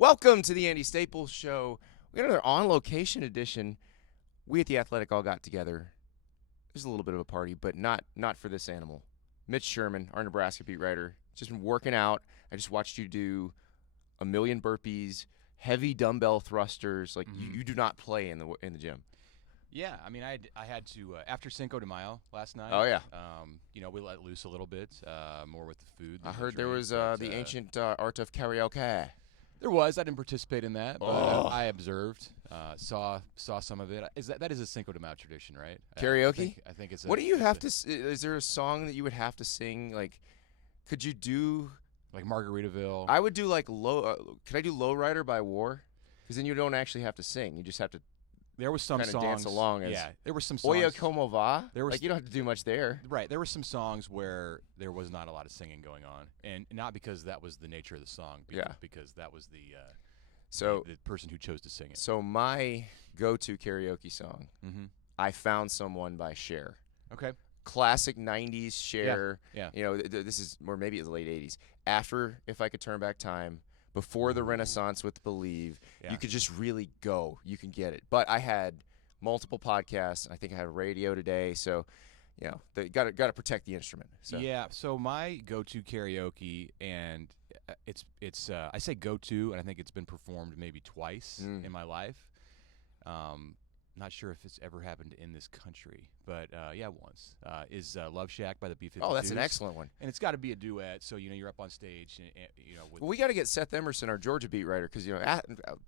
Welcome to the Andy Staples Show. We got another on-location edition. We at The Athletic all got together. There's a little bit of a party, but not for this animal. Mitch Sherman, our Nebraska beat writer, just been working out. I just watched you do a million burpees, heavy dumbbell thrusters. Like you do not play in the gym. Yeah, I mean, I had to after Cinco de Mayo last night. Oh yeah. We let loose a little bit, more with the food. I heard there was the ancient art of karaoke. There was. I didn't participate in that, but I observed, saw some of it. That is a Cinco de Mayo tradition, right? Karaoke? I think it's. What do you have to? Is there a song that you would have to sing? Like, could you do like Margaritaville? I would do like could I do Lowrider by War? Because then you don't actually have to sing. You just have to. There was some songs. Dance along. There were some songs. Oya Como Va. There was like you don't have to do much there. Right. There were some songs where there was not a lot of singing going on, and not because that was the nature of the song. Because that was the person who chose to sing it. So my go-to karaoke song, I Found Someone by Cher. Okay. Classic '90s Cher. Yeah. You know, this is, or maybe it's the late '80s. After If I Could Turn Back Time. Before the Renaissance with Believe, you could just really go. You can get it. But I had multiple podcasts. I think I had radio today. So, you know, they got to protect the instrument. So. Yeah. So my go-to karaoke, and it's I say go-to, and I think it's been performed maybe twice in my life. Not sure if it's ever happened in this country, but once. Is Love Shack by the B-52s. Oh, that's an excellent one. And it's got to be a duet, so you're up on stage, and well, we got to get Seth Emerson, our Georgia beat writer, because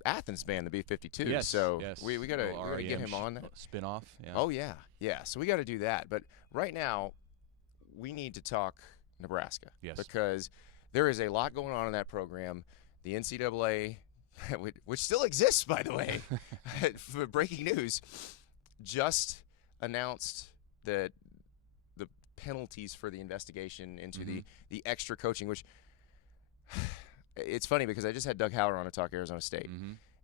Athens band the B-52s. Yes, so yes. we got to get him on that spin-off. Yeah. Oh yeah. So we got to do that. But right now, we need to talk Nebraska. Yes. Because there is a lot going on in that program. The NCAA. Which still exists, by the way. For breaking news, just announced that the penalties for the investigation into the extra coaching, which it's funny because I just had Doug Howard on to talk Arizona State.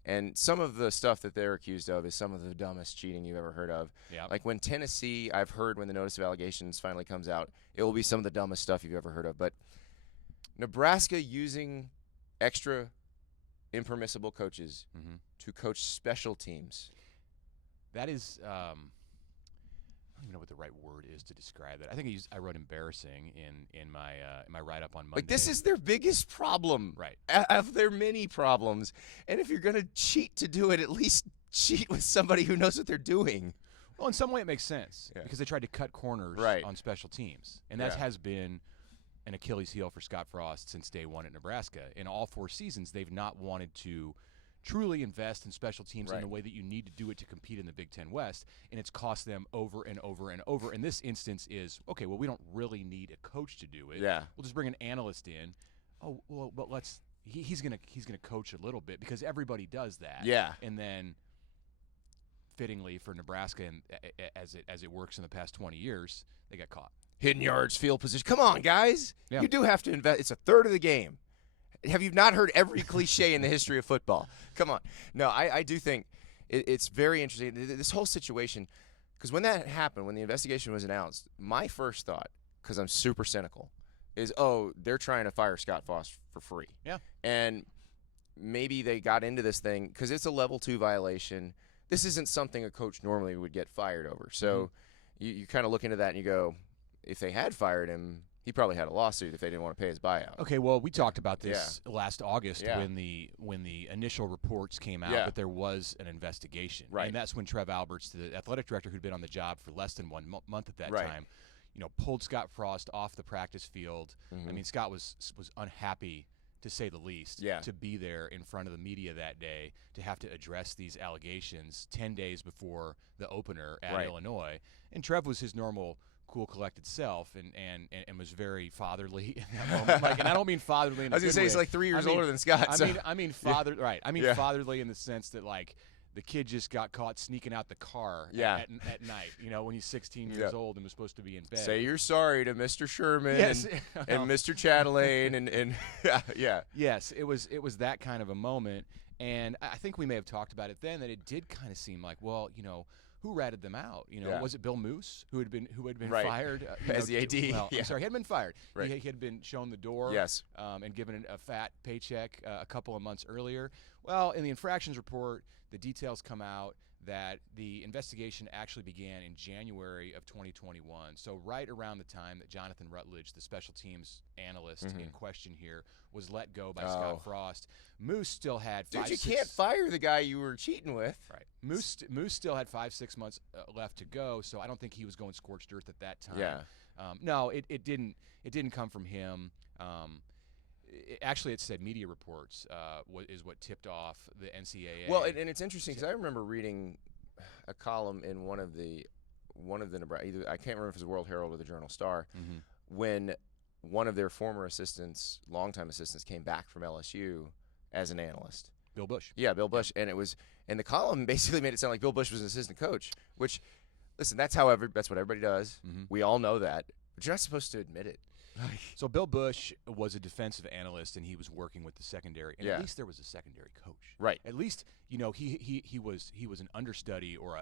And some of the stuff that they're accused of is some of the dumbest cheating you've ever heard of. Yep. Like when Tennessee, I've heard when the notice of allegations finally comes out, it will be some of the dumbest stuff you've ever heard of. But Nebraska using extra impermissible coaches to coach special teams. That is, I don't even know what the right word is to describe it. I think I wrote embarrassing in my write-up on Monday. Like, this is their biggest problem. Right. Of their many problems. And if you're going to cheat to do it, at least cheat with somebody who knows what they're doing. Well, in some way it makes sense because they tried to cut corners on special teams. And that has been an Achilles heel for Scott Frost since day one at Nebraska. In all 4 seasons, they've not wanted to truly invest in special teams in the way that you need to do it to compete in the Big Ten West, and it's cost them over and over and over. And this instance is, okay, well, we don't really need a coach to do it. Yeah. We'll just bring an analyst in. Oh, well, but he's gonna coach a little bit because everybody does that. Yeah. And then fittingly for Nebraska, and as it works in the past 20 years, they got caught. Hidden yards, field position. Come on, guys. Yeah. You do have to invest. It's a third of the game. Have you not heard every cliche in the history of football? Come on. No, I do think it's very interesting. This whole situation, because when that happened, when the investigation was announced, my first thought, because I'm super cynical, is, they're trying to fire Scott Frost for free. Yeah. And maybe they got into this thing because it's a level 2 violation. This isn't something a coach normally would get fired over. So you kind of look into that and you go, if they had fired him, he probably had a lawsuit if they didn't want to pay his buyout. Okay, well, we talked about this last August when the initial reports came out that there was an investigation. Right. And that's when Trev Alberts, the athletic director who'd been on the job for less than 1 month at that time, pulled Scott Frost off the practice field. I mean, Scott was unhappy, to say the least, to be there in front of the media that day, to have to address these allegations 10 days before the opener at Illinois. And Trev was his normal cool, collected self, and was very fatherly in that moment. And I don't mean fatherly in a I was good going to say way. he's like 3 years older than Scott. I mean father. Right. I mean fatherly in the sense that, like, the kid just got caught sneaking out the car at night, when he's 16 years old and was supposed to be in bed. Say you're sorry to Mr. Sherman and Mr. Chatelaine and Yes, it was that kind of a moment, and I think we may have talked about it then, that it did kind of seem like, well, who ratted them out? Was it Bill Moose who had been right. fired as the AD? Well, yeah. I'm sorry, he hadn't been fired. Right. He had been shown the door. Yes. And given a fat paycheck a couple of months earlier. Well, in the infractions report, the details come out that the investigation actually began in January of 2021. So right around the time that Jonathan Rutledge, the special teams analyst in question here, was let go by Scott Frost. Moose still had you can't fire the guy you were cheating with. Right. Moose still had 5-6 months left to go, so I don't think he was going scorched earth at that time. Yeah. No, it didn't come from him. Actually, it said media reports is what tipped off the NCAA. Well, and it's interesting because I remember reading a column in one of the Nebraska, either I can't remember if it was the World Herald or the Journal Star, when one of their former assistants, longtime assistants, came back from LSU as an analyst. Bill Bush. Yeah, Bill Bush, and the column basically made it sound like Bill Bush was an assistant coach. Which, listen, that's what everybody does. We all know that, but you're not supposed to admit it. So Bill Bush was a defensive analyst, and he was working with the secondary. And at least there was a secondary coach. Right. At least he was an understudy or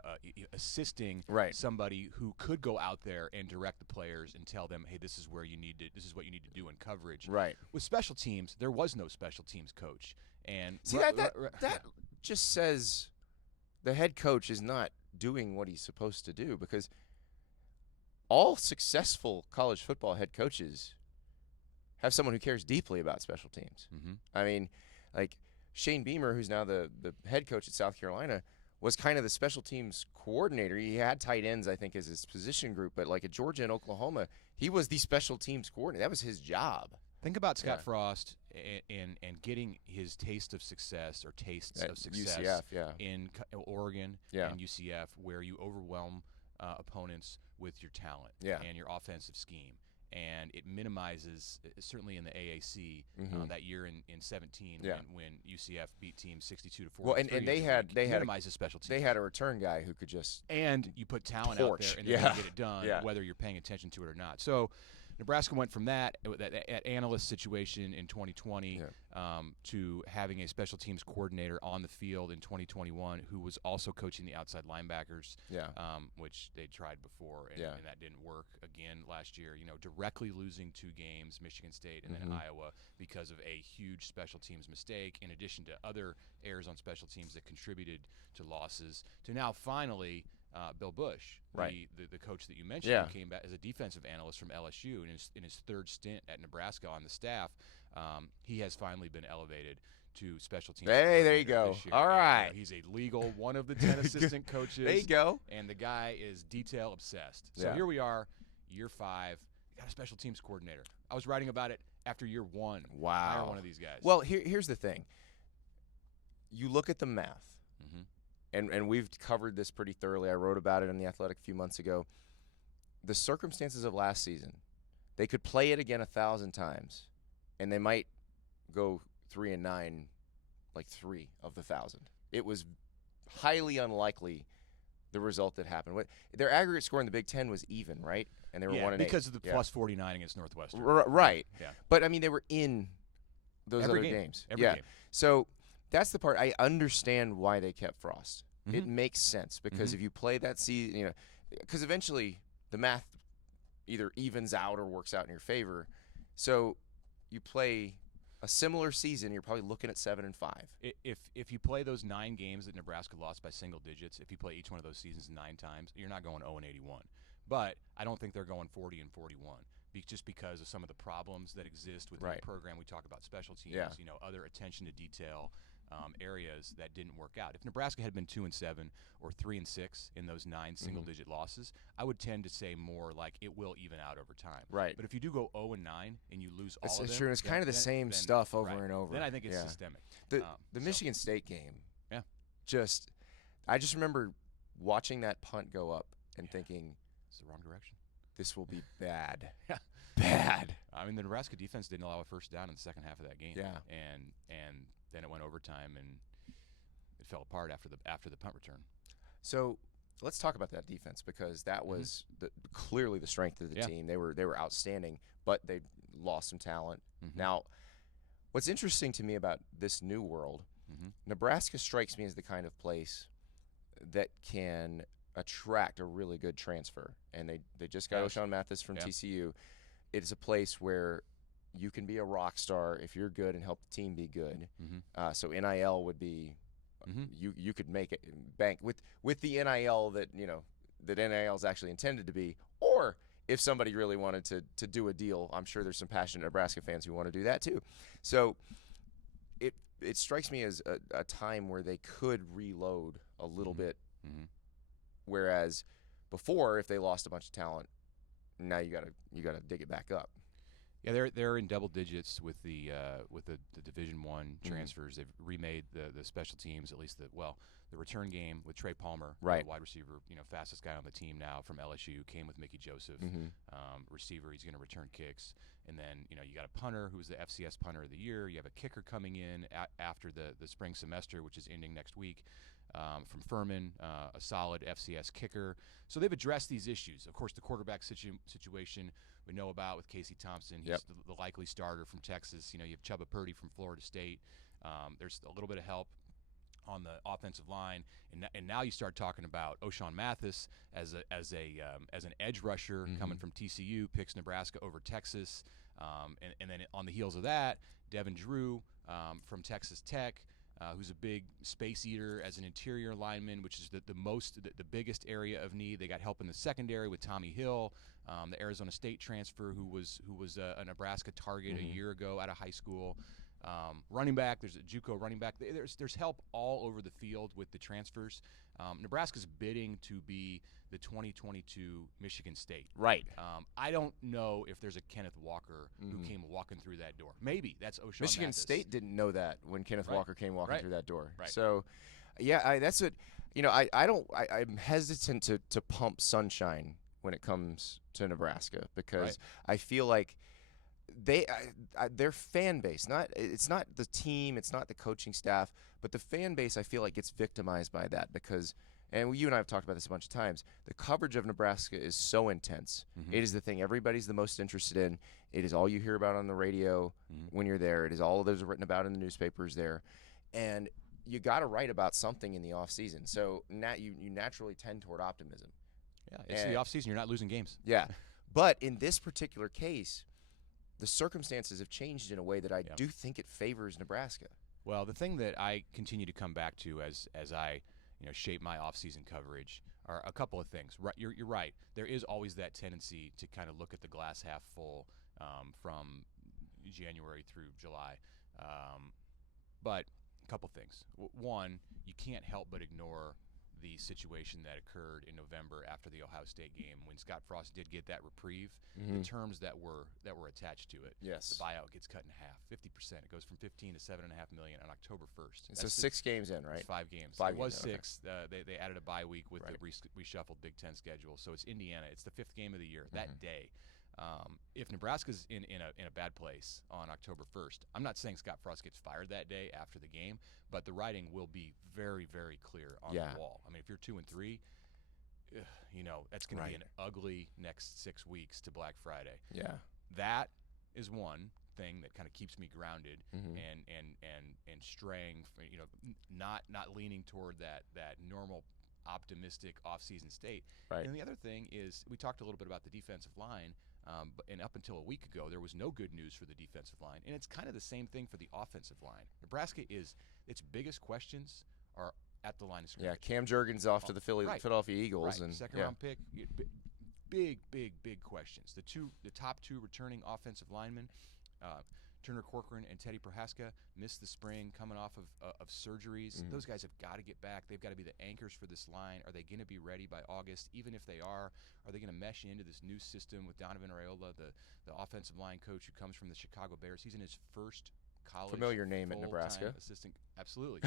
assisting somebody who could go out there and direct the players and tell them, hey, this is what you need to do in coverage. Right. With special teams, there was no special teams coach. And see that just says the head coach is not doing what he's supposed to do, because all successful college football head coaches have someone who cares deeply about special teams. I mean, like Shane Beamer, who's now the head coach at South Carolina, was kind of the special teams coordinator. He had tight ends, I think, as his position group, but like at Georgia and Oklahoma, he was the special teams coordinator. That was his job. Think about Scott Frost and getting his taste of success or tastes at of success UCF, in Oregon Yeah. and UCF, where you overwhelm opponents with your talent and your offensive scheme. And it minimizes, certainly in the AAC, that year in 17 when UCF beat teams 62-43. Well, and they had minimizes special teams. They had a return guy who could just and you put talent out there and they're going to get it done, whether you're paying attention to it or not. So Nebraska went from that analyst situation in 2020 to having a special teams coordinator on the field in 2021 who was also coaching the outside linebackers, which they tried before, and that didn't work again last year. Directly losing 2 games, Michigan State and then Iowa, because of a huge special teams mistake, in addition to other errors on special teams that contributed to losses, to now finally Bill Bush, the coach that you mentioned, who came back as a defensive analyst from LSU in his third stint at Nebraska on the staff. He has finally been elevated to special teams. Hey, there you go. All right. He's a legal one of the 10 assistant coaches. There you go. And the guy is detail obsessed. So here we are, year 5. Got a special teams coordinator. I was writing about it after year 1. Wow. Hire one of these guys. Well, here's the thing. You look at the math. And we've covered this pretty thoroughly. I wrote about it in The Athletic a few months ago. The circumstances of last season, they could play it again 1,000 times, and they might go 3-9, like 3 of the 1,000. It was highly unlikely the result that happened. Their aggregate score in the Big Ten was even, right? And they were 1-8 because of the plus 49 against Northwestern. Right. Yeah. But I mean, they were in those other games. Every game. So that's the part. I understand why they kept Frost. It makes sense because if you play that season, because eventually the math either evens out or works out in your favor. So you play a similar season, you're probably looking at 7-5. If you play those 9 games that Nebraska lost by single digits, if you play each one of those seasons 9 times, you're not going 0-81. But I don't think they're going 40-41. Just because of some of the problems that exist within the program. We talk about special teams, other attention to detail areas that didn't work out. If Nebraska had been 2-7 or 3-6 in those 9 single-digit losses, I would tend to say more like it will even out over time. Right. But if you do go 0-9 and you lose all of them, it's true. It's kind of the same stuff over and over. Then I think it's systemic. The Michigan State game. I just remember watching that punt go up and thinking, it's the wrong direction. This will be bad. Bad. I mean, the Nebraska defense didn't allow a first down in the second half of that game. Yeah. And then it went overtime, and it fell apart after the punt return. So let's talk about that defense, because that was clearly the strength of the team. They were outstanding, but they lost some talent. Now, what's interesting to me about this new world, Nebraska strikes me as the kind of place that can attract a really good transfer, and they just got O'Shawn Mathis from TCU. It is a place where you can be a rock star if you're good and help the team be good. So NIL would be you could make it bank with the NIL that NIL is actually intended to be, or if somebody really wanted to do a deal, I'm sure there's some passionate Nebraska fans who want to do that too. So it strikes me as a time where they could reload a little bit, whereas before, if they lost a bunch of talent, now you gotta dig it back up. Yeah, they're in double digits with the Division I transfers. They've remade the special teams, at least the return game with Trey Palmer, the wide receiver, fastest guy on the team now from LSU, came with Mickey Joseph, receiver. He's going to return kicks, and then you got a punter who's the FCS punter of the year. You have a kicker coming in after the spring semester, which is ending next week. From Furman, a solid FCS kicker. So they've addressed these issues. Of course, the quarterback situation we know about with Casey Thompson. He's the likely starter from Texas. You have Chubba Purdy from Florida State. There's a little bit of help on the offensive line, and now you start talking about O'Shawn Mathis as an edge rusher coming from TCU, picks Nebraska over Texas, and then on the heels of that, Devin Drew from Texas Tech. Who's a big space eater as an interior lineman, which is the biggest area of need. They got help in the secondary with Tommy Hill, the Arizona State transfer who was a Nebraska target a year ago out of high school. Running back, there's a JUCO running back. There's help all over the field with the transfers. Nebraska's bidding to be the 2022 Michigan State. Right. I don't know if there's a Kenneth Walker who came walking through that door. Maybe that's O'Shawn Michigan Mathis. State didn't know that when Kenneth Walker came walking through that door. Right. So, yeah, that's what I'm hesitant to pump sunshine when it comes to Nebraska because I feel like their fan base, it's not the team, it's not the coaching staff, but the fan base I feel like gets victimized by that because, and you and I have talked about this a bunch of times, the coverage of Nebraska is so intense. It is the thing everybody's the most interested in. It is all you hear about on the radio when you're there. It is all there's written about in the newspapers there. And you got to write about something in the off season. So now you naturally tend toward optimism. Yeah, it's the off season. You're not losing games. Yeah. But in this particular case, the circumstances have changed in a way that I do think it favors Nebraska. Well, the thing that I continue to come back to as I shape my off-season coverage are a couple of things. Right, you're right. There is always that tendency to kind of look at the glass half full from January through July. But a couple things. One, you can't help but ignore the situation that occurred in November after the Ohio State game when Scott Frost did get that reprieve. The terms that were attached to it. Yes. The buyout gets cut in half, 50%. It goes from $15 to $7.5 million on October 1st. So 6 games in, right? 5 games. It was 6. They added a bye week with the reshuffled Big Ten schedule. So it's Indiana. It's the 5th game of the year that day. If Nebraska's in a bad place on October 1st, I'm not saying Scott Frost gets fired that day after the game, but the writing will be very, very clear on the wall. I mean, if you're 2-3, that's going to be an ugly next 6 weeks to Black Friday. Yeah, that is one thing that kind of keeps me grounded and straying, not leaning toward that normal optimistic off-season state. Right. And the other thing is we talked a little bit about the defensive line. And up until a week ago, there was no good news for the defensive line. And it's kind of the same thing for the offensive line. Nebraska its biggest questions are at the line of scrimmage. Yeah, Cam Jurgens off to the Philadelphia Eagles. Right. Second-round pick. Big questions. The top two returning offensive linemen, Turner Corcoran and Teddy Prohaska, missed the spring coming off of surgeries. Those guys have got to get back. They've got to be the anchors for this line. Are they going to be ready by August? Even if they are they going to mesh into this new system with Donovan Raiola, the offensive line coach who comes from the Chicago Bears? He's in his first college. Familiar name at Nebraska. Assistant, absolutely.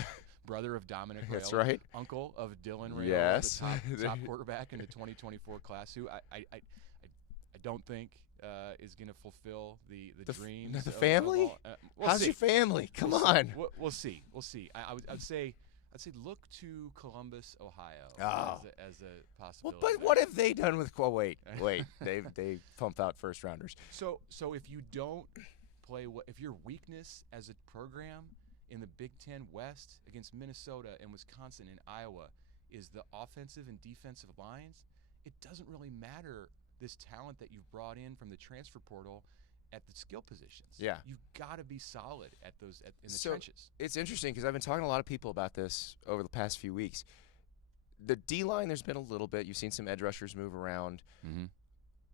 Brother of Dominic Raiola. That's right. Uncle of Dylan Raiola, yes. the top quarterback in the 2024 class, who I don't think is going to fulfill the dreams. The family? How's your family? Come on. We'll see. I'd say look to Columbus, Ohio as a possibility. Well, but what have they done with wait. They pump out first rounders. So if you don't play if your weakness as a program in the Big Ten West against Minnesota and Wisconsin and Iowa is the offensive and defensive lines. It doesn't really matter this talent that you've brought in from the transfer portal at the skill positions. Yeah. You've got to be solid at those in the trenches. It's interesting because I've been talking to a lot of people about this over the past few weeks. The D-line, there's been a little bit. You've seen some edge rushers move around. Mm-hmm.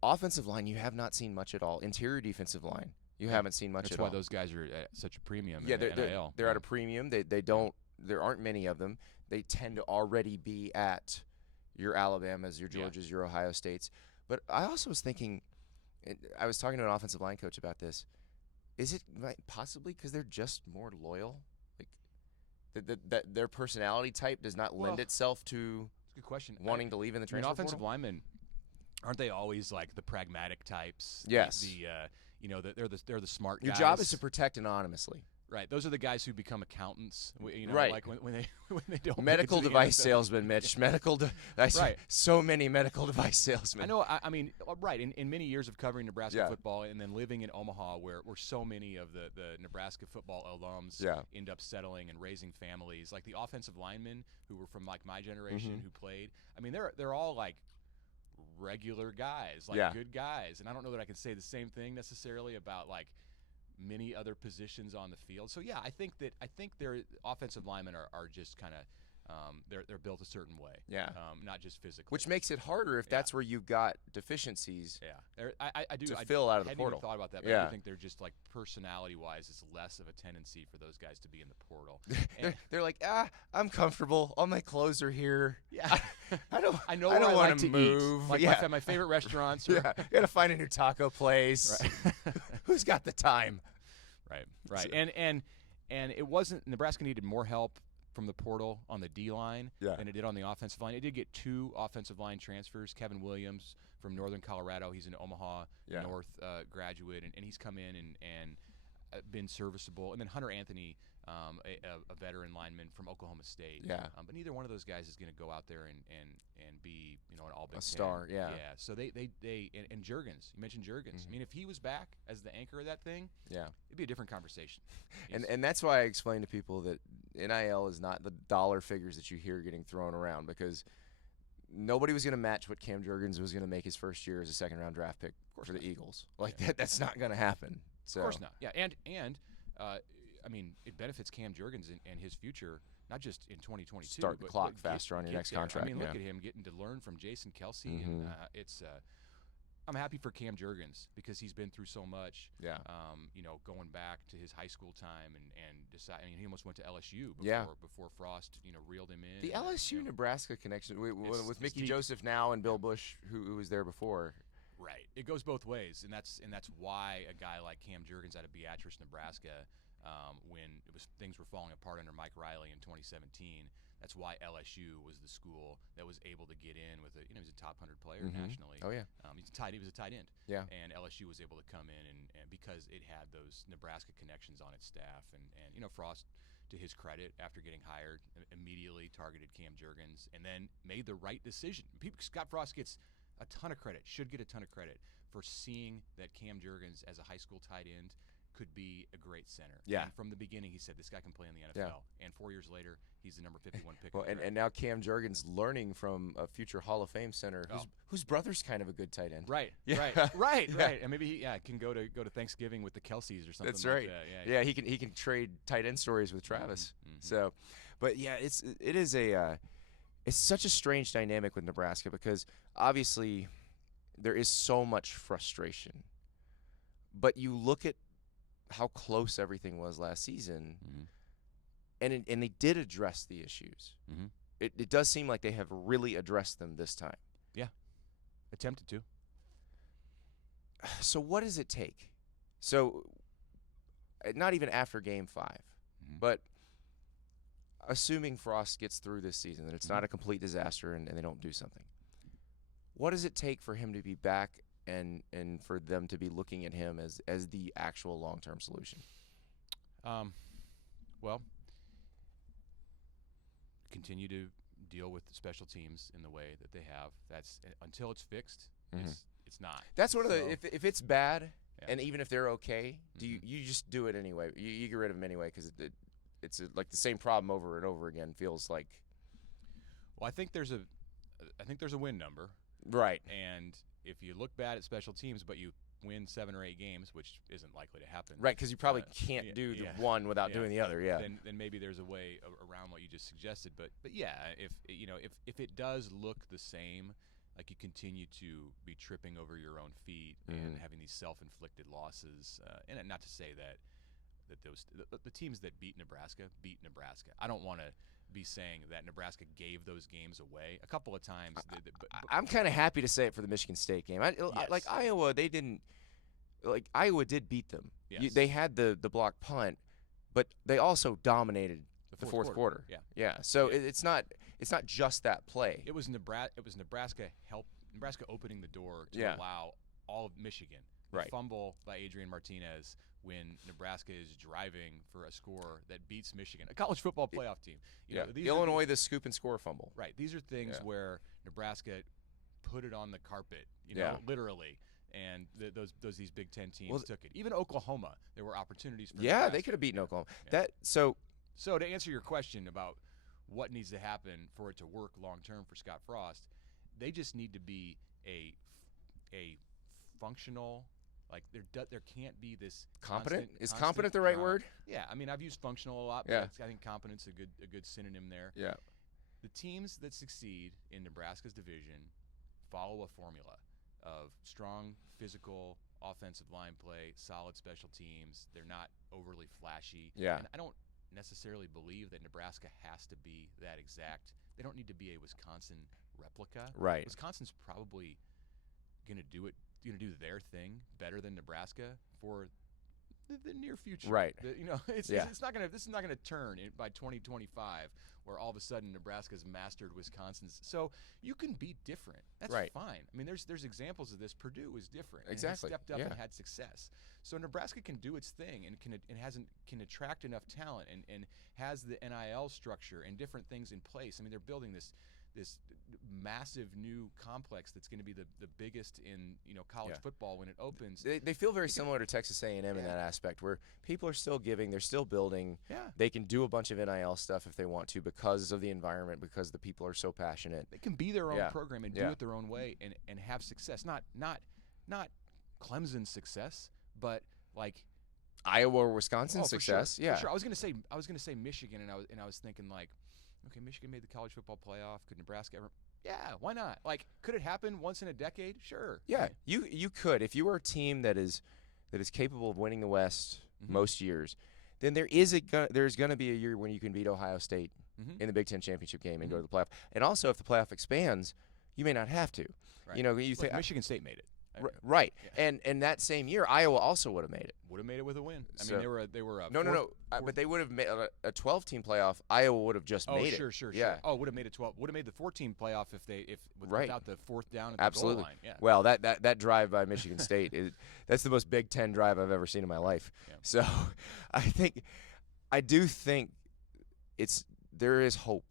Offensive line, you have not seen much at all. Interior defensive line, you haven't seen much at all. That's why those guys are at such a premium Yeah, in the NIL. They're at a premium. They don't. There aren't many of them. They tend to already be at your Alabamas, your Georgias, your Ohio States. But I also was thinking, I was talking to an offensive line coach about this. Is it possibly because they're just more loyal? Like that their personality type does not lend itself to that's a good question. Wanting to leave in the transfer portal? Offensive linemen, aren't they always like the pragmatic types? Yes. They're the smart guys. Your job is to protect anonymously. Right. Those are the guys who become accountants. Right. Like when they don't. Medical device salesman, Mitch. Right. So many medical device salesmen. I know. I mean, right. In many years of covering Nebraska football and then living in Omaha, where so many of the Nebraska football alums end up settling and raising families, like the offensive linemen who were from like my generation who played. I mean, they're all like regular guys, like good guys, and I don't know that I can say the same thing necessarily about like many other positions on the field. So yeah, I think their offensive linemen are just kind of they're built a certain way. Yeah. Not just physically. Which makes it harder if that's where you've got deficiencies. Yeah. I do. To fill out of the portal. I hadn't even thought about that, but I think they're just like personality-wise, it's less of a tendency for those guys to be in the portal. They're like, I'm comfortable. All my clothes are here. Yeah. I don't want like to move. Like my favorite restaurants. You gotta find a new taco place. Right. Who's got the time? Right. And it wasn't. Nebraska needed more help from the portal on the D-line than it did on the offensive line. It did get 2 offensive line transfers. Kevin Williams from Northern Colorado. He's an Omaha North graduate, and he's come in and been serviceable. And then Hunter Anthony, a veteran lineman from Oklahoma State. Yeah. But neither one of those guys is going to go out there and be an all Big Ten. Star. Yeah. Yeah. So they and Juergens. You mentioned Juergens. I mean, if he was back as the anchor of that thing, it'd be a different conversation. And that's why I explain to people that NIL is not the dollar figures that you hear getting thrown around, because nobody was going to match what Cam Juergens was going to make his first year as a second-round draft pick for the Eagles. Like that's not going to happen. So. Of course not. Yeah, and I mean, it benefits Cam Juergens and his future, not just in 2022. Start the clock faster on your next contract. I mean, look at him getting to learn from Jason Kelsey, and I'm happy for Cam Juergens because he's been through so much. Yeah. Going back to his high school time and decide. I mean, he almost went to LSU before Frost, reeled him in. The LSU Nebraska connection with Mickey Joseph now and Bill Bush, who was there before. Right. It goes both ways, and that's why a guy like Cam Juergens out of Beatrice, Nebraska, when things were falling apart under Mike Riley in 2017. That's why LSU was the school that was able to get in with he was a top 100 player nationally. Oh yeah. He was a tight end. Yeah. And LSU was able to come in and because it had those Nebraska connections on its staff, and Frost, to his credit, after getting hired, immediately targeted Cam Juergens and then made the right decision. Scott Frost gets a ton of credit, should get a ton of credit for seeing that Cam Juergens as a high school tight end could be a great center. Yeah. And from the beginning, he said this guy can play in the NFL. Yeah. And 4 years later, he's the number 51 pick. Well, and now Cam Juergens learning from a future Hall of Fame center whose brother's kind of a good tight end. Right. Yeah. Right. And maybe he can go to Thanksgiving with the Kelseys or something. That's right. Like that. Yeah. He can trade tight end stories with Travis. Mm-hmm. So, but yeah, it's such a strange dynamic with Nebraska because obviously there is so much frustration, but you look at how close everything was last season, and they did address the issues. Mm-hmm. It does seem like they have really addressed them this time. Yeah, attempted to. So what does it take? So not even after Game 5, but assuming Frost gets through this season, that it's not a complete disaster and they don't do something, what does it take for him to be back and for them to be looking at him as the actual long-term solution? Well, continue to deal with the special teams in the way that they have. That's until it's fixed. It's not. That's one of the if it's bad, and even if they're okay, do you just do it anyway? You get rid of them anyway because it's like the same problem over and over again. Feels like. Well, I think there's a win number. Right. And if you look bad at special teams, but you win 7 or 8 games, which isn't likely to happen. Right, because you probably can't do the one without doing the other. Yeah. Then maybe there's a way around what you just suggested. But yeah, if it does look the same, like you continue to be tripping over your own feet and having these self-inflicted losses, and not to say that the teams that beat Nebraska. I don't want to be saying that Nebraska gave those games away a couple of times. I'm kind of happy to say it for the Michigan State game. Like Iowa, they didn't. Like Iowa did beat them. Yes. They had the block punt, but they also dominated the fourth quarter. Yeah. So it's not just that play. It was Nebraska opening the door to allow all of Michigan. The fumble by Adrian Martinez when Nebraska is driving for a score that beats Michigan, a college football playoff team. Illinois, the scoop and score fumble. Right. These are things where Nebraska put it on the carpet, literally. And these Big Ten teams took it. Even Oklahoma, there were opportunities for Nebraska. They could have beaten Oklahoma. Yeah. So to answer your question about what needs to happen for it to work long term for Scott Frost, they just need to be a functional. Like there can't be this competent. Is competent the right word? Yeah, I mean I've used functional a lot. But I think competent's a good synonym there. Yeah. The teams that succeed in Nebraska's division follow a formula of strong physical offensive line play, solid special teams. They're not overly flashy. Yeah. And I don't necessarily believe that Nebraska has to be that exact. They don't need to be a Wisconsin replica. Right. Wisconsin's probably going to do their thing better than Nebraska for the near future. Right. This is not going to turn by 2025 where all of a sudden Nebraska's mastered Wisconsin's. So you can be different. That's fine. I mean, there's examples of this. Purdue is different. Exactly. And stepped up and had success. So Nebraska can do its thing and can attract enough talent and has the NIL structure and different things in place. I mean, they're building this massive new complex that's going to be the biggest in college football when it opens. They feel very similar to Texas A&M in that aspect, where people are still giving, they're still building. Yeah. They can do a bunch of NIL stuff if they want to because of the environment, because the people are so passionate. They can be their own program and do it their own way and have success. Not Clemson's success, but like Iowa or Wisconsin success. For sure. I was going to say Michigan, and I was thinking like, okay, Michigan made the college football playoff. Could Nebraska ever? Yeah, why not? Like, could it happen once in a decade? Sure. Yeah, you could. If you are a team that is capable of winning the West most years, then there's going to be a year when you can beat Ohio State in the Big Ten championship game and go to the playoff. And also, if the playoff expands, you may not have to. Right. You think Michigan State made it. Right. Yeah. And that same year, Iowa also would have made it. Would have made it with a win. I mean, they were no. But they would have made a 12-team playoff. Iowa would have just made it. Sure. Yeah. Oh, would have made it 12. Would have made the 14 playoff without the fourth down at the goal line. Yeah. Well, that drive by Michigan State that's the most Big Ten drive I've ever seen in my life. Yeah. So, I do think there is hope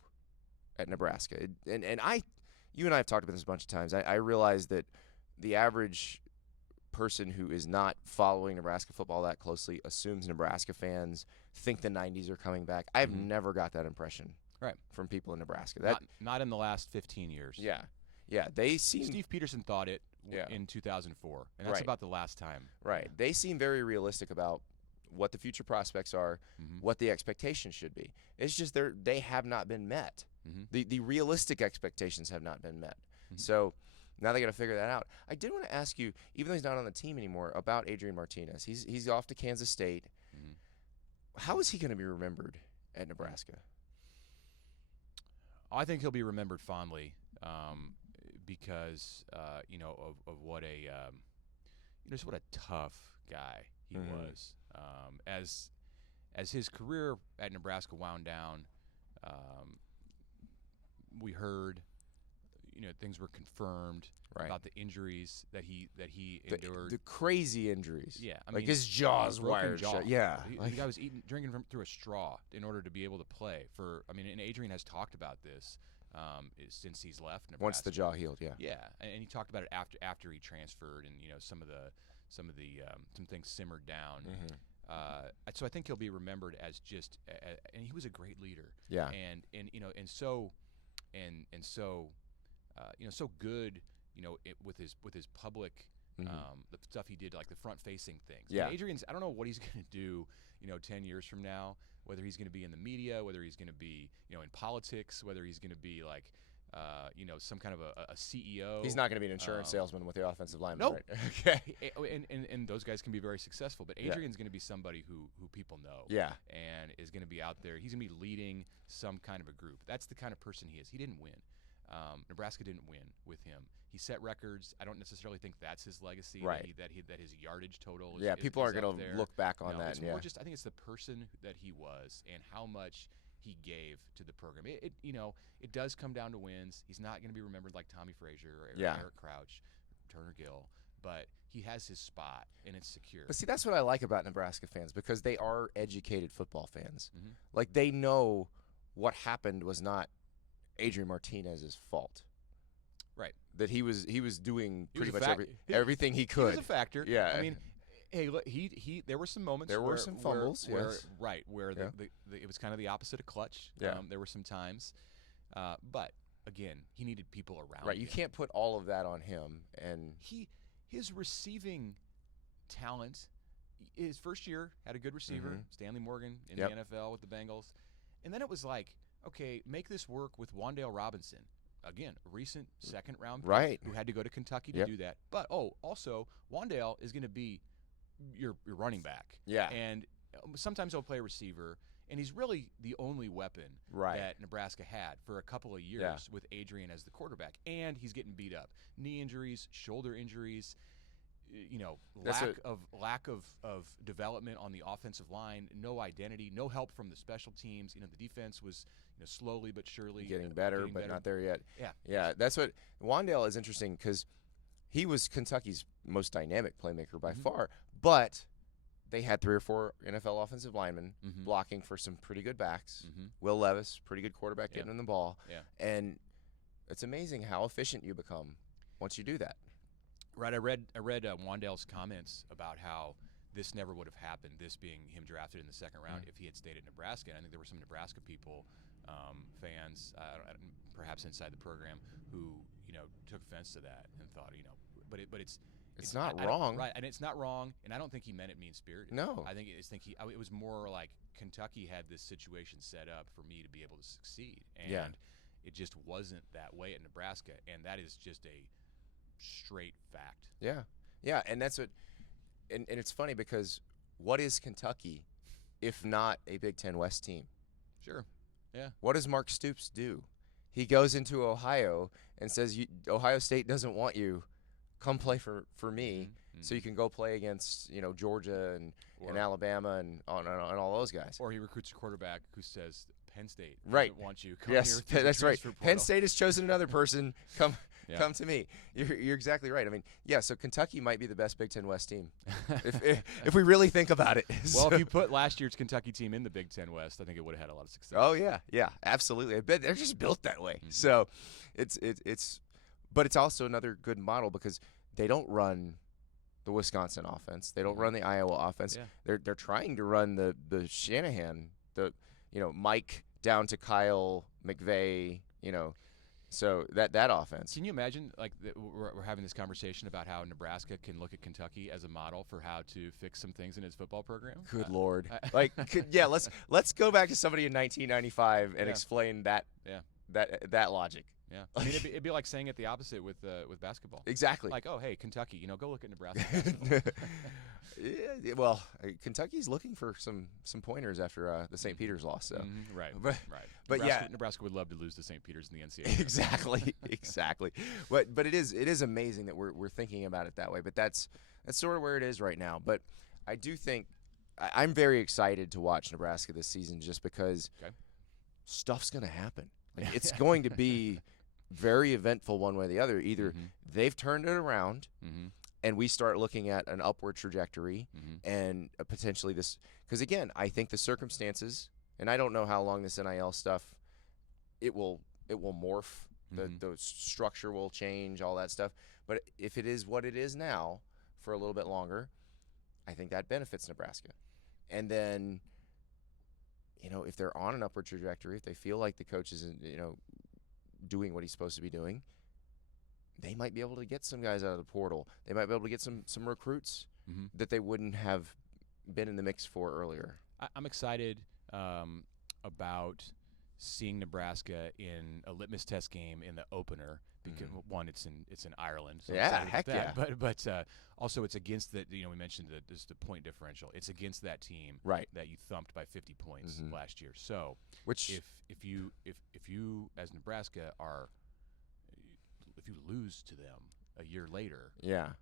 at Nebraska. And you and I have talked about this a bunch of times. I realize that the average person who is not following Nebraska football that closely assumes Nebraska fans think the 90s are coming back. I've never got that impression from people in Nebraska. Not in the last 15 years. Yeah. They seem Steve Peterson thought it in 2004, and that's about the last time. Right. They seem very realistic about what the future prospects are, what the expectations should be. It's just they have not been met. The realistic expectations have not been met. So now they got to figure that out. I did want to ask you, even though he's not on the team anymore, about Adrian Martinez. He's off to Kansas State. How is he going to be remembered at Nebraska? I think he'll be remembered fondly because of what just what a tough guy he was. As his career at Nebraska wound down, we heard. Things were confirmed about the injuries that he endured. The crazy injuries. Yeah, I mean, mean, his jaw's wired shut. Yeah, the guy was drinking through a straw in order to be able to play. And Adrian has talked about this since he's left Nebraska. Once the jaw healed, yeah. Yeah, and he talked about it after he transferred, and some things simmered down. So I think he'll be remembered as and he was a great leader. Yeah, and so. and so so good, with his public. The stuff he did, like the front-facing things. Yeah. And Adrian's, I don't know what he's going to do, 10 years from now, whether he's going to be in the media, whether he's going to be, in politics, whether he's going to be like, some kind of a CEO. He's not going to be an insurance salesman with the offensive lineman. Nope. Right? Okay. And those guys can be very successful, but Adrian's going to be somebody who people know. Yeah. And is going to be out there. He's going to be leading some kind of a group. That's the kind of person he is. He didn't win. Nebraska didn't win with him. He set records. I don't necessarily think that's his legacy. Right. That his yardage total. People are going to look back on that. It's more just, I think it's the person that he was and how much he gave to the program. It does come down to wins. He's not going to be remembered like Tommy Frazier or Eric Crouch, Turner Gill, but he has his spot and it's secure. But see, that's what I like about Nebraska fans, because they are educated football fans. Mm-hmm. Like, they know what happened was not Adrian Martinez's fault. Right. That he was doing pretty much everything he could. He was a factor. Yeah. I mean, hey, look, he there were some moments. There were some fumbles. Where yes. It was kind of the opposite of clutch. Yeah. There were some times, but again, he needed people around. Right. You can't put all of that on him. And his receiving talent. His first year had a good receiver, Stanley Morgan in the NFL with the Bengals, and then it was like, okay, make this work with Wan'Dale Robinson. Again, a recent second-round pick who had to go to Kentucky to do that. But, also, Wan'Dale is going to be your running back. Yeah. And sometimes he'll play receiver, and he's really the only weapon that Nebraska had for a couple of years with Adrian as the quarterback. And he's getting beat up. Knee injuries, shoulder injuries, lack of development on the offensive line, no identity, no help from the special teams. The defense was slowly but surely getting better, but not there yet. Yeah. That's what Wan'Dale is interesting, because he was Kentucky's most dynamic playmaker by far, but they had 3 or 4 NFL offensive linemen blocking for some pretty good backs. Will Levis, pretty good quarterback getting in the ball. Yeah. And it's amazing how efficient you become once you do that. Right. I read Wan'Dale's comments about how this never would have happened, this being him drafted in the second round, if he had stayed at Nebraska. And I think there were some Nebraska people, fans, perhaps inside the program, who took offense to that and thought, but it's not wrong, right? And it's not wrong. And I don't think he meant it mean-spirited. No, I think it was more like Kentucky had this situation set up for me to be able to succeed, and it just wasn't that way at Nebraska, and that is just a straight fact. Yeah, and that's what, and it's funny, because what is Kentucky if not a Big Ten West team? Sure. Yeah. What does Mark Stoops do? He goes into Ohio and says, Ohio State doesn't want you. Come play for me, so you can go play against Georgia and Alabama and all those guys. Or he recruits a quarterback who says Penn State doesn't want you. Come yes, here that's right. Portal. Penn State has chosen another person. Come to me. You're exactly right. I mean, so Kentucky might be the best Big Ten West team if we really think about it. Well, if you put last year's Kentucky team in the Big Ten West, I think it would have had a lot of success. Oh yeah, absolutely. I bet they're just built that way. So but it's also another good model, because they don't run the Wisconsin offense. They don't run the Iowa offense. Yeah. They're trying to run the Shanahan, Mike down to Kyle McVay, so that offense. Can you imagine, like, we're having this conversation about how Nebraska can look at Kentucky as a model for how to fix some things in its football program? Good Lord. Let's go back to somebody in 1995 and explain that logic. Yeah, I mean, it'd be like saying it the opposite with basketball. Exactly. Like, oh, hey, Kentucky, go look at Nebraska basketball. Yeah, well, Kentucky's looking for some pointers after the St. Peter's loss. So. Right. But Nebraska would love to lose to St. Peter's in the NCAA. Exactly. But it is amazing that we're thinking about it that way. But that's sort of where it is right now. But I do think I'm very excited to watch Nebraska this season, just because stuff's going to happen. Like, it's going to be very eventful one way or the other. Either they've turned it around and we start looking at an upward trajectory and potentially this – because, again, I think the circumstances – and I don't know how long this NIL stuff it will morph. The structure will change, all that stuff. But if it is what it is now for a little bit longer, I think that benefits Nebraska. And then – if they're on an upward trajectory, if they feel like the coach is, doing what he's supposed to be doing, they might be able to get some guys out of the portal. They might be able to get some recruits that they wouldn't have been in the mix for earlier. I'm excited about seeing Nebraska in a litmus test game in the opener. Because one, it's in Ireland. So heck yeah. But also it's against the we mentioned the point differential. It's against that team that you thumped by 50 points last year. So if you as Nebraska if you lose to them a year later,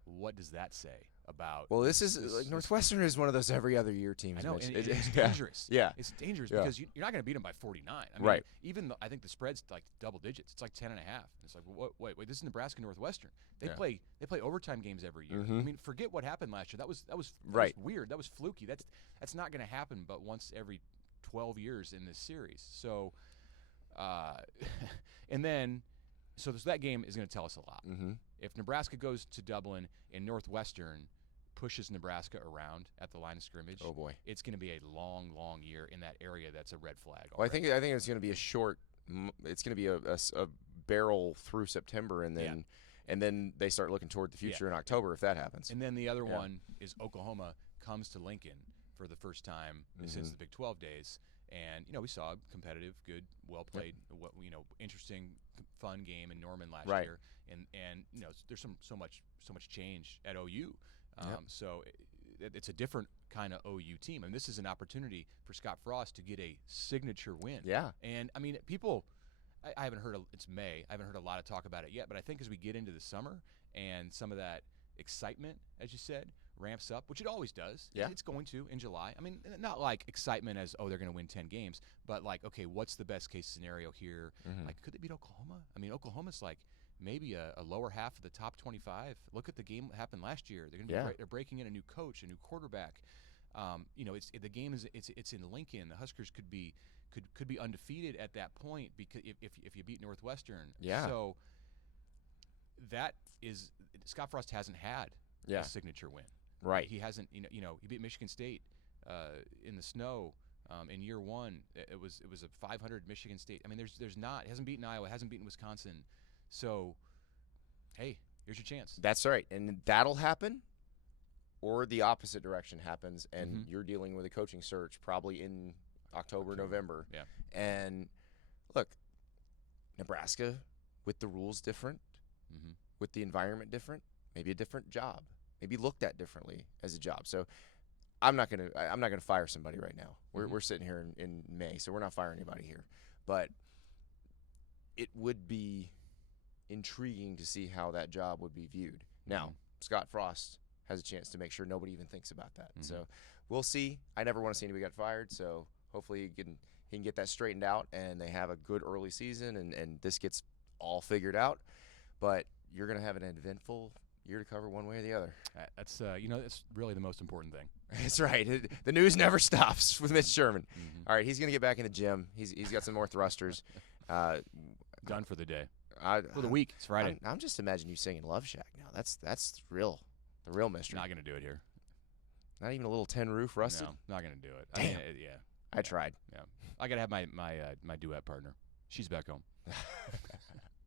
what does that say about? Well, this is like Northwestern is one of those every other year teams. I know, and it's dangerous. It's dangerous because you're not going to beat them by 49. I mean, even though I think the spread's like double digits. It's like 10.5. It's like wait, this is Nebraska Northwestern. They play overtime games every year. I mean, forget what happened last year. That was weird. That was fluky. That's not going to happen but once every 12 years in this series. So, and then. So that game is going to tell us a lot. If Nebraska goes to Dublin and Northwestern pushes Nebraska around at the line of scrimmage, oh boy, it's going to be a long, long year in that area. That's a red flag. Well, I think it's going to be a short. It's going to be a barrel through September, and then they start looking toward the future in October if that happens. And then the other one is Oklahoma comes to Lincoln for the first time since the Big 12 days. And we saw a competitive, good, well played, interesting, fun game in Norman last year, and there's so much change at OU, so it's a different kind of OU team, and this is an opportunity for Scott Frost to get a signature win. And I mean, people, I haven't heard. It's May. I haven't heard a lot of talk about it yet, but I think as we get into the summer and some of that excitement, as you said, ramps up, which it always does. It's going to in July. I mean, not like excitement as, they're going to win 10 games, but like, okay, what's the best case scenario here? Like, could they beat Oklahoma? I mean, Oklahoma's like maybe a lower half of the top 25. Look at the game that happened last year. They're going to be they're breaking in a new coach, a new quarterback. The game is it's in Lincoln. The Huskers could be undefeated at that point because if you beat Northwestern. So that is Scott Frost hasn't had a signature win. He hasn't. He beat Michigan State in the snow in year one. It was a 500 Michigan State. I mean, there's not. Hasn't beaten Iowa. Hasn't beaten Wisconsin. So, hey, here's your chance. That's right, and that'll happen, or the opposite direction happens, and you're dealing with a coaching search probably in October. November. And look, Nebraska, with the rules different, with the environment different, maybe a different job. Maybe looked at differently as a job. So I'm not gonna fire somebody right now. We're sitting here in May, so we're not firing anybody here. But it would be intriguing to see how that job would be viewed. Now, Scott Frost has a chance to make sure nobody even thinks about that. So we'll see. I never want to see anybody get fired, so hopefully he can get that straightened out and they have a good early season and this gets all figured out. But you're gonna have an eventful year to cover one way or the other. That's that's really the most important thing. That's right. The news never stops with Mitch Sherman. All right, he's gonna get back in the gym. He's got some more thrusters. Done for the day. For the week. It's Friday. I'm just imagining you singing Love Shack now. That's the real mystery. Not gonna do it here. Not even a little tin roof rusted. No, not gonna do it. Damn. I I tried. Yeah. I gotta have my duet partner. She's back home.